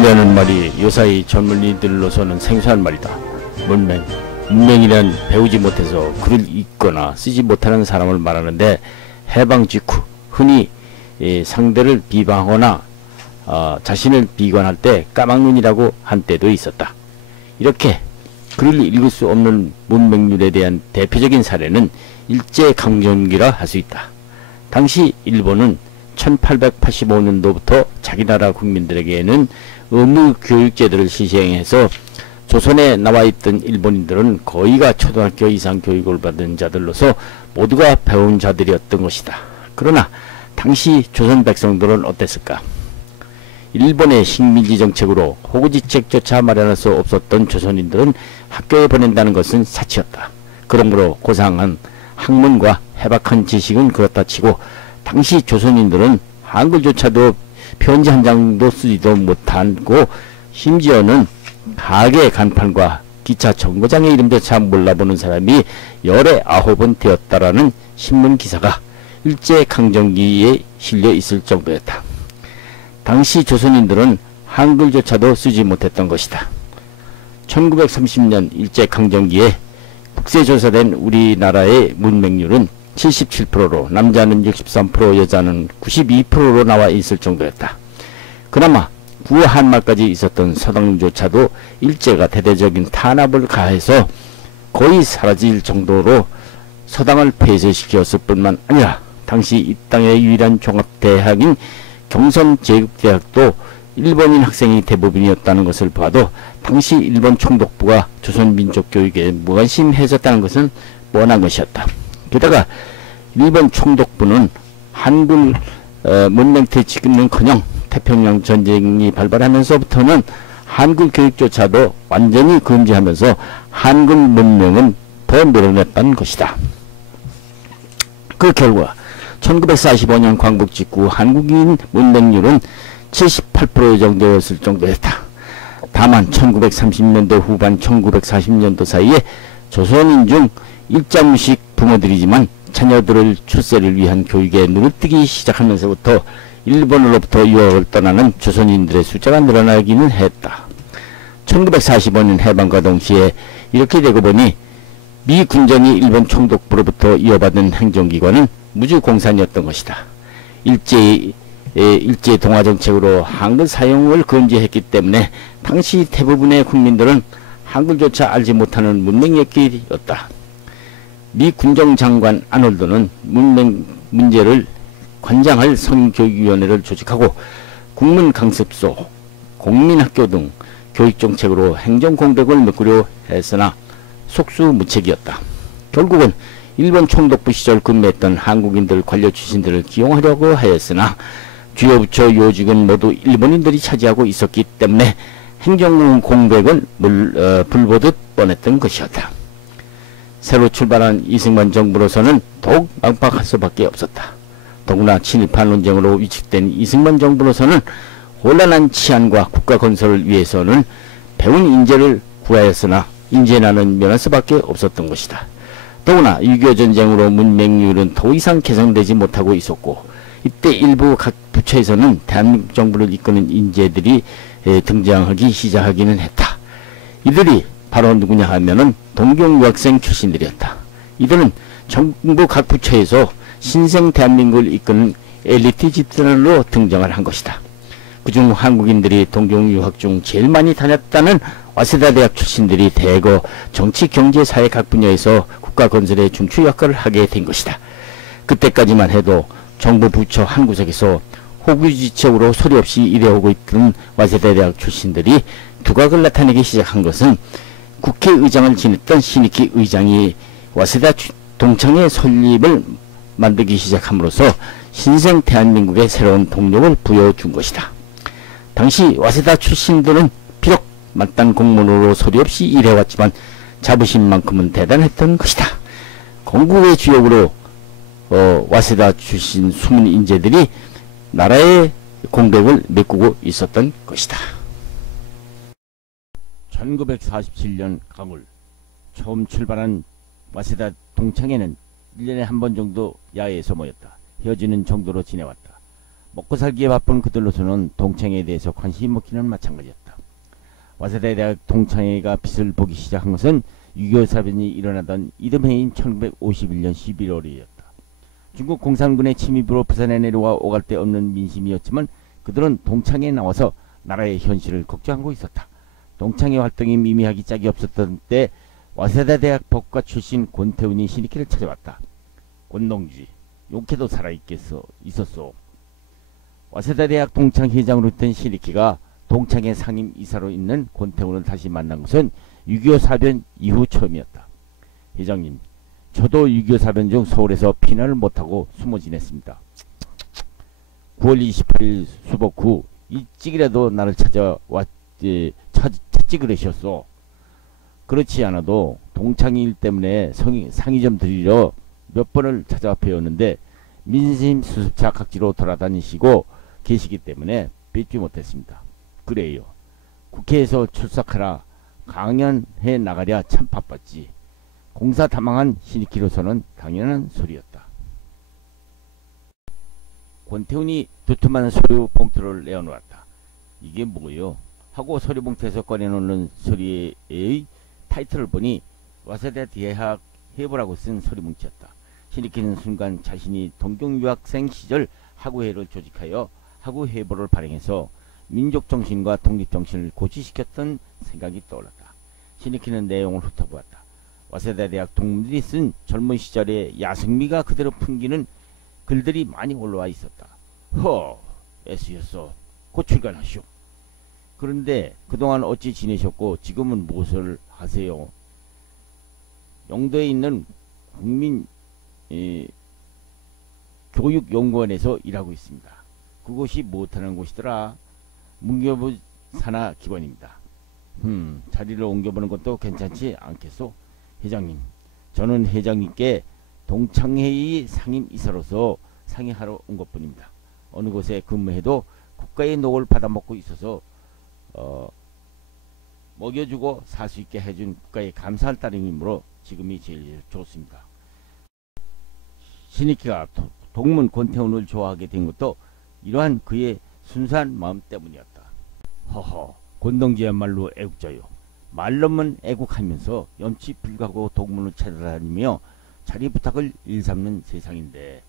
문맹이라는 말이 요사이 젊은이들로서는 생소한 말이다. 문맹이란 배우지 못해서 글을 읽거나 쓰지 못하는 사람을 말하는데, 해방 직후 흔히 상대를 비방하거나 자신을 비관할 때 까막눈이라고 한 때도 있었다. 이렇게 글을 읽을 수 없는 문맹률에 대한 대표적인 사례는 일제강점기라 할 수 있다. 당시 일본은 1885년도부터 자기 나라 국민들에게는 의무 교육제도를 시행해서 조선에 나와 있던 일본인들은 거의가 초등학교 이상 교육을 받은 자들로서 모두가 배운 자들이었던 것이다. 그러나 당시 조선 백성들은 어땠을까? 일본의 식민지 정책으로 호구지책조차 마련할 수 없었던 조선인들은 학교에 보낸다는 것은 사치였다. 그러므로 고상한 학문과 해박한 지식은 그렇다 치고 당시 조선인들은 한글조차도 편지 한 장도 쓰지도 못하고 심지어는 가게 간판과 기차 정거장의 이름조차 몰라보는 사람이 열에 9은 되었다라는 신문 기사가 일제강점기에 실려 있을 정도였다. 당시 조선인들은 한글조차도 쓰지 못했던 것이다. 1930년 일제강점기에 국세조사된 우리나라의 문맹률은 77%로 남자는 63%, 여자는 92%로 나와 있을 정도였다. 그나마 구한말까지 있었던 서당조차도 일제가 대대적인 탄압을 가해서 거의 사라질 정도로 서당을 폐쇄시켰을 뿐만 아니라 당시 이 땅의 유일한 종합대학인 경성제국대학도 일본인 학생이 대부분이었다는 것을 봐도 당시 일본 총독부가 조선민족교육에 무관심해졌다는 것은 뻔한 것이었다. 게다가 일본 총독부는 한글 문맹퇴치는커녕 태평양 전쟁이 발발하면서부터는 한글 교육조차도 완전히 금지하면서 한글 문명은 더 늘어났다는 것이다. 그 결과 1945년 광복 직후 한국인 문맹률은 78% 정도였을 정도였다. 다만 1930년대 후반 1940년도 사이에 조선인 중 일자무식 부모들이지만 자녀들을 출세를 위한 교육에 눈을 뜨기 시작하면서부터 일본으로부터 유학을 떠나는 조선인들의 숫자가 늘어나기는 했다. 1945년 해방과 동시에 이렇게 되고 보니 미 군정이 일본 총독부로부터 이어받은 행정기관은 무주공산이었던 것이다. 일제 동화정책으로 한글 사용을 금지했기 때문에 당시 대부분의 국민들은 한글조차 알지 못하는 문맹이었다. 미 군정장관 아놀드는 문맹 문제를 관장할 성교육위원회를 조직하고 국문강습소, 공민학교 등 교육정책으로 행정공백을 메꾸려 했으나 속수무책이었다. 결국은 일본 총독부 시절 근무했던 한국인들 관료 출신들을 기용하려고 하였으나 주요 부처 요직은 모두 일본인들이 차지하고 있었기 때문에 행정공백은 불보듯 뻔했던 것이었다. 새로 출발한 이승만 정부로서는 더욱 망박할 수밖에 없었다. 더구나 친일파 논쟁으로 위축된 이승만 정부로서는 혼란한 치안과 국가 건설을 위해서는 배운 인재를 구하였으나 인재난은 면할 수밖에 없었던 것이다. 더구나 6.25 전쟁으로 문맹률은 더 이상 개선되지 못하고 있었고 이때 일부 각 부처에서는 대한민국 정부를 이끄는 인재들이 등장하기 시작하기는 했다. 이들이 바로 누구냐 하면은 동경유학생 출신들이었다. 이들은 정부 각 부처에서 신생 대한민국을 이끄는 엘리트 집단으로 등장을 한 것이다. 그중 한국인들이 동경유학 중 제일 많이 다녔다는 와세다 대학 출신들이 대거 정치, 경제, 사회 각 분야에서 국가 건설에 중추 역할을 하게 된 것이다. 그때까지만 해도 정부 부처 한 구석에서 호구지책으로 소리 없이 일해오고 있던 와세다 대학 출신들이 두각을 나타내기 시작한 것은 국회의장을 지냈던 신익희 의장이 와세다 동창회 설립을 만들기 시작함으로써 신생 대한민국의 새로운 동력을 부여준 것이다. 당시 와세다 출신들은 비록 만땅 공무원으로 소리 없이 일해왔지만 자부심만큼은 대단했던 것이다. 건국의 주역으로 와세다 출신 숨은 인재들이 나라의 공백을 메꾸고 있었던 것이다. 1947년 가을 처음 출발한 와세다 동창회는 1년에 한 번 정도 야외에서 모였다. 헤어지는 정도로 지내왔다. 먹고 살기에 바쁜 그들로서는 동창회에 대해서 관심이 먹기는 마찬가지였다. 와세다 대학 동창회가 빛을 보기 시작한 것은 6.25 사변이 일어나던 이듬해인 1951년 11월이었다. 중국 공산군의 침입으로 부산에 내려와 오갈 데 없는 민심이었지만 그들은 동창회에 나와서 나라의 현실을 걱정하고 있었다. 동창회 활동이 미미하기 짝이 없었던 때 와세다 대학 법과 출신 권태훈이 신익희를 찾아왔다. 권동지, 욕해도 살아있었소. 와세다 대학 동창회장으로 있던 신익희가 동창회 상임 이사로 있는 권태훈을 다시 만난 것은 6.25 사변 이후 처음이었다. 회장님, 저도 6.25 사변 중 서울에서 피난을 못하고 숨어 지냈습니다. 9월 28일 수복 후 일찍이라도 나를 찾지 그러셨소. 그렇지 않아도 동창회 일 때문에 상의 좀 드리려 몇 번을 찾아와 뵈었는데 민심 수습차 각지로 돌아다니시고 계시기 때문에 뵙지 못했습니다. 그래요. 국회에서 출석하라 강연해 나가랴 참 바빴지. 공사 다망한 신익희로서는 당연한 소리였다. 권태훈이 두툼한 서류 봉투를 내어놓았다. 이게 뭐요? 하고 서류 봉투에서 꺼내놓는 소리의 타이틀을 보니 와세다 대학 해보라고 쓴 서류 뭉치였다. 신익희는 순간 자신이 동경유학생 시절 하구회를 조직하여 하구해보를 발행해서 민족정신과 독립정신을 고취시켰던 생각이 떠올랐다. 신익희는 내용을 훑어보았다. 와세다 대학 동문들이 쓴 젊은 시절의 야생미가 그대로 풍기는 글들이 많이 올라와 있었다. 애쓰였어. 곧 출간하시오. 그런데 그동안 어찌 지내셨고 지금은 무엇을 하세요? 영도에 있는 국민 교육연구원에서 일하고 있습니다. 그곳이 못하는 곳이더라. 문교부 산하 기관입니다. 자리를 옮겨보는 것도 괜찮지 않겠소? 회장님, 저는 회장님께 동창회의 상임이사로서 상의하러 온 것뿐입니다. 어느 곳에 근무해도 국가의 녹을 받아먹고 있어서 먹여주고 살 수 있게 해준 국가에 감사할 따름이므로 지금이 제일 좋습니다. 신익희가 동문 권태훈을 좋아하게 된 것도 이러한 그의 순수한 마음 때문이었다. 권동지야말로 애국자요. 말로만 애국하면서 염치 불구하고 동문을 찾아다니며 자리 부탁을 일삼는 세상인데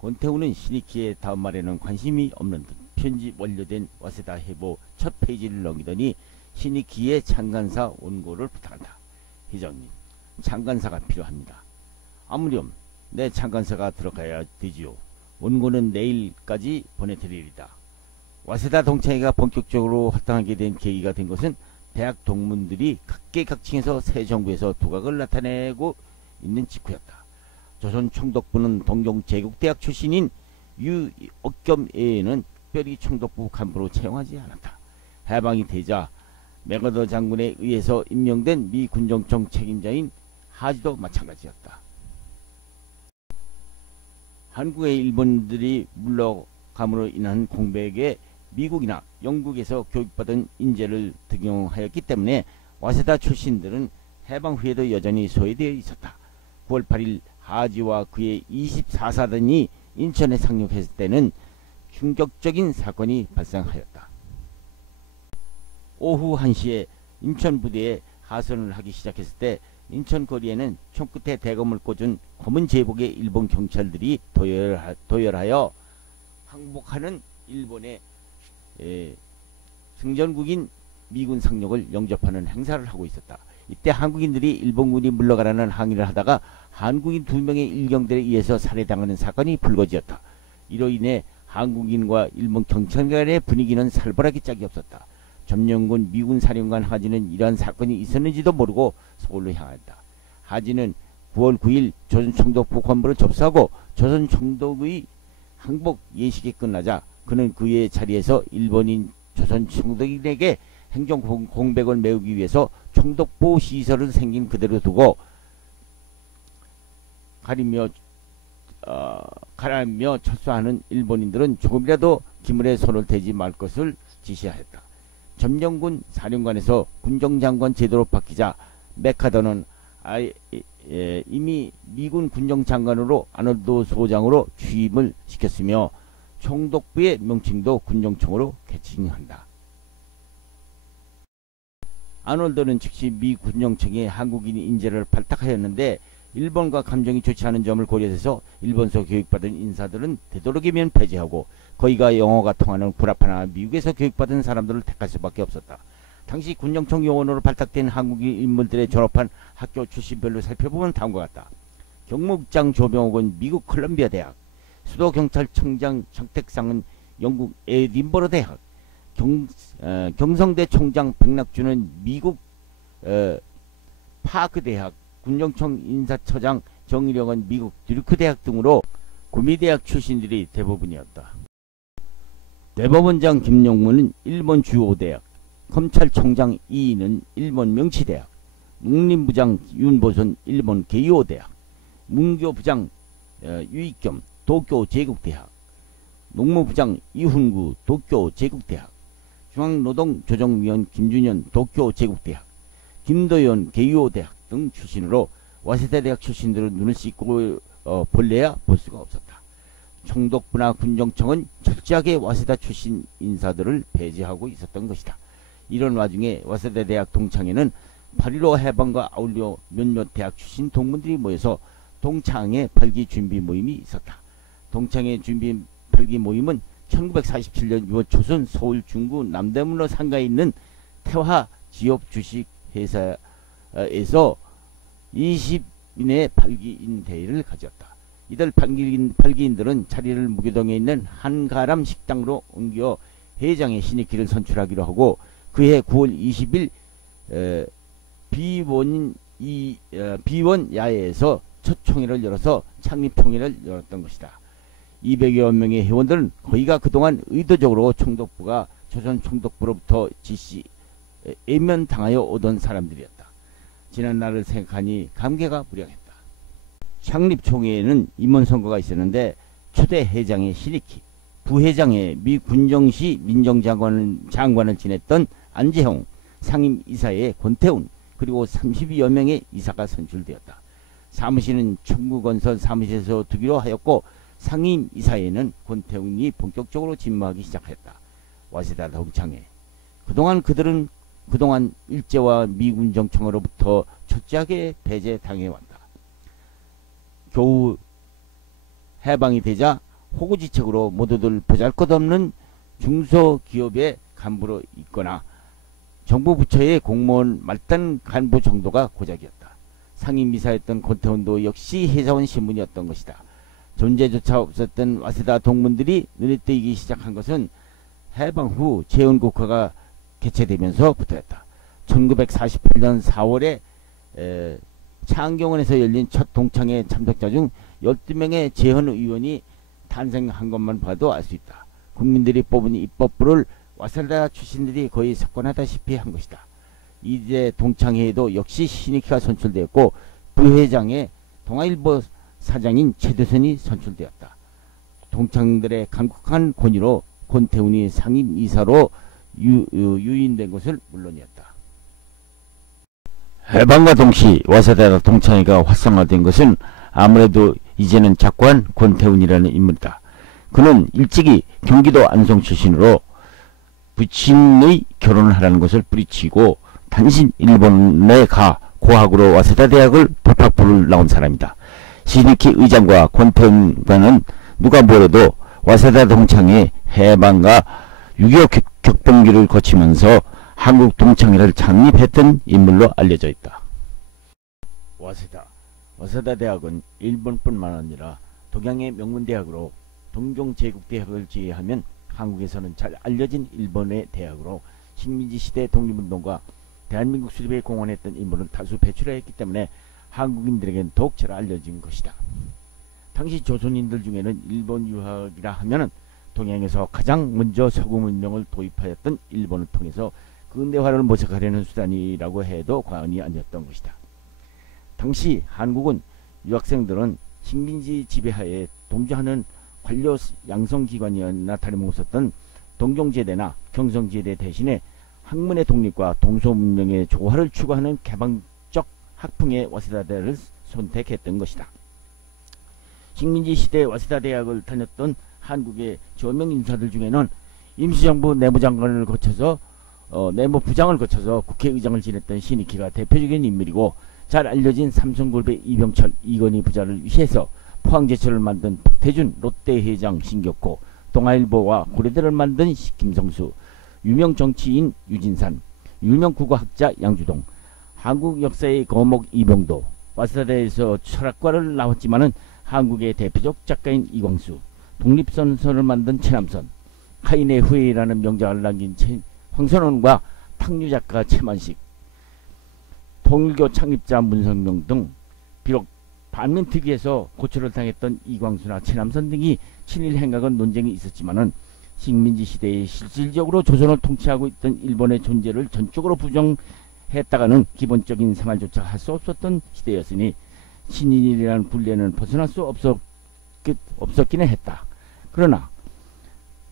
권태훈은 신익희의 다음 말에는 관심이 없는 듯 편지 완료된 와세다 해보 첫 페이지를 넘기더니 신익희의 창간사 원고를 부탁한다. 회장님, 창간사가 필요합니다. 아무렴 내 창간사가 들어가야 되지요. 원고는 내일까지 보내드리리다. 와세다 동창회가 본격적으로 활동하게 된 계기가 된 것은 대학 동문들이 각계각층에서 새 정부에서 두각을 나타내고 있는 직후였다. 조선 총독부는 동경 제국대학 출신인 유옥겸에는 특별히 총독부 간부로 채용하지 않았다. 해방이 되자 맥어더 장군에 의해서 임명된 미 군정청 책임자인 하지도 마찬가지였다. 한국의 일본들이 물러감으로 인한 공백에 미국이나 영국에서 교육받은 인재를 등용하였기 때문에 와세다 출신들은 해방 후에도 여전히 소외되어 있었다. 9월 8일 하지와 그의 24사단이 인천에 상륙했을 때는 충격적인 사건이 발생하였다. 오후 1시에 인천 부대에 하선을 하기 시작했을 때 인천 거리에는 총끝에 대검을 꽂은 검은 제복의 일본 경찰들이 도열하여 항복하는 일본의 승전국인 미군 상륙을 영접하는 행사를 하고 있었다. 이때 한국인들이 일본군이 물러가라는 항의를 하다가 한국인 2명의 일경들에 의해서 살해당하는 사건이 불거지었다. 이로 인해 한국인과 일본 경찰 간의 분위기는 살벌하기 짝이 없었다. 점령군 미군 사령관 하지는 이러한 사건이 있었는지도 모르고 서울로 향했다. 하지는 9월 9일 조선총독부 권부를 접수하고 조선총독의 항복 예식이 끝나자 그는 그의 자리에서 일본인 조선총독에게 행정 공백을 메우기 위해서 총독부 시설을 생긴 그대로 두고 가라앉며 철수하는 일본인들은 조금이라도 기물에 손을 대지 말 것을 지시하였다. 점령군 사령관에서 군정장관 제도로 바뀌자 맥하더는 이미 미군 군정장관으로 아놀드 소장으로 취임을 시켰으며 총독부의 명칭도 군정청으로 개칭한다. 아놀드는 즉시 미 군정청에 한국인 인재를 발탁하였는데 일본과 감정이 좋지 않은 점을 고려해서 일본서 교육받은 인사들은 되도록이면 배제하고 거의가 영어가 통하는 구라파나 미국에서 교육받은 사람들을 택할 수밖에 없었다. 당시 군정청 요원으로 발탁된 한국인 인물들의 졸업한 학교 출신별로 살펴보면 다음과 같다. 경무국장 조병옥은 미국 컬럼비아 대학, 수도경찰청장 정택상은 영국 에딘버러 대학, 경성대 총장 백낙주는 미국 파크 대학, 군정청 인사처장 정일영은 미국 듀르크 대학 등으로 구미대학 출신들이 대부분이었다. 대법원장 김용문은 일본 주호대학, 검찰총장 이인은 일본 명치대학, 농림부장 윤보선 일본 게이오대학, 문교부장 유익겸 도쿄 제국대학, 농무부장 이훈구 도쿄 제국대학, 중앙노동조정위원 김준현 도쿄 제국대학, 김도현 게이오대학 등 출신으로 와세다 대학 출신들은 눈을 씻고 볼래야 볼 수가 없었다. 총독부나 군정청은 철저하게 와세다 출신 인사들을 배제하고 있었던 것이다. 이런 와중에 와세다 대학 동창회는 8.15 해방과 아울러 몇몇 대학 출신 동문들이 모여서 동창회 8기 준비 모임이 있었다. 동창회 준비 8기 모임은 1947년 6월 초순 서울 중구 남대문로 상가에 있는 태화 지역 주식회사에서 20인의 8기인 대회를 가졌다. 이들 8기인들은 자리를 무교동에 있는 한가람 식당으로 옮겨 회장의 신익기를 선출하기로 하고 그해 9월 20일 비원 야외에서 첫 총회를 열어서 창립총회를 열었던 것이다. 200여 명의 회원들은 거의가 그동안 의도적으로 총독부가 조선 총독부로부터 지시 애면당하여 오던 사람들이었다. 지난 날을 생각하니 감개가 무량했다. 창립총회에는 임원선거가 있었는데 초대 회장의 신익희, 부회장의 미 군정시 민정장관을 지냈던 안재홍, 상임이사의 권태훈, 그리고 30여 명의 이사가 선출되었다. 사무실은 청구건설 사무실에서 두기로 하였고 상임이사에는 권태훈이 본격적으로 직무하기 시작했다. 와세다 동창회. 그동안 일제와 미군 정청으로부터 철저하게 배제당해왔다. 겨우 해방이 되자 호구지책으로 모두들 보잘것없는 중소기업의 간부로 있거나 정부 부처의 공무원 말단 간부 정도가 고작이었다. 상임이사였던 권태훈도 역시 회사원 신분이었던 것이다. 존재조차 없었던 와세다 동문들이 눈에 띄기 시작한 것은 해방 후 재헌국화가 개최되면서부터였다. 1948년 4월에 창경원에서 열린 첫 동창회 참석자 중 12명의 재헌의원이 탄생한 것만 봐도 알 수 있다. 국민들이 뽑은 입법부를 와세다 출신들이 거의 석권하다시피 한 것이다. 이제 동창회에도 역시 신익희가 선출되었고 부회장의 동아일보 사장인 최대선이 선출되었다. 동창들의 강력한 권위로 권태훈이 상임이사로 유인된 것은 물론이었다. 해방과 동시 와세다 동창회가 활성화된 것은 아무래도 이제는 작고한 권태훈이라는 인물이다. 그는 일찍이 경기도 안성 출신으로 부친의 결혼을 하라는 것을 뿌리치고 단신 일본에 가 고학으로 와세다 대학을 법학부를 나온 사람이다. 신익희 의장과 권태훈과는 누가 뭐래도 와세다 동창회 해방과 6.25 격동기를 거치면서 한국 동창회를 창립했던 인물로 알려져 있다. 와세다 대학은 일본뿐만 아니라 동양의 명문대학으로 동경제국대학을 제외하면 한국에서는 잘 알려진 일본의 대학으로 식민지 시대 독립운동과 대한민국 수립에 공헌했던 인물을 다수 배출하였기 때문에 한국인들에게는 더욱 잘 알려진 것이다. 당시 조선인들 중에는 일본 유학이라 하면은 동양에서 가장 먼저 서구 문명을 도입하였던 일본을 통해서 근대화를 모색하려는 수단이라고 해도 과언이 아니었던 것이다. 당시 한국은 유학생들은 식민지 지배하에 동조하는 관료 양성기관이었나 다름없었던 동경제대나 경성제대 대신에 학문의 독립과 동서문명의 조화를 추구하는 개방적 학풍의 와세다대를 선택했던 것이다. 식민지 시대 와세다 대학을 다녔던 한국의 저명 인사들 중에는 임시정부 내무장관을 거쳐서 내무부장을 거쳐서 국회의장을 지냈던 신익희가 대표적인 인물이고, 잘 알려진 삼성그룹의 이병철, 이건희 부자를 위해서 포항제철을 만든 박태준, 롯데회장 신격호, 동아일보와 고려대를 만든 김성수, 유명 정치인 유진산, 유명 국어학자 양주동, 한국 역사의 거목 이병도, 와사다에서 철학과를 나왔지만은 한국의 대표적 작가인 이광수, 독립선서를 만든 최남선, 카인의 후예라는 명작을 남긴 황선원과 탕류 작가 최만식, 통일교 창립자 문성명 등 비록 반민특위에서 고초를 당했던 이광수나 최남선 등이 친일 행각은 논쟁이 있었지만은 식민지 시대에 실질적으로 조선을 통치하고 있던 일본의 존재를 전적으로 부정했다가는 기본적인 생활조차 할 수 없었던 시대였으니 친일이라는 분례는 벗어날 수 없었기는 했다. 그러나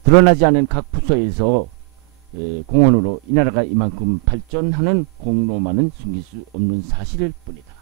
드러나지 않은 각 부서에서 공헌으로 이 나라가 이만큼 발전하는 공로만은 숨길 수 없는 사실일 뿐이다.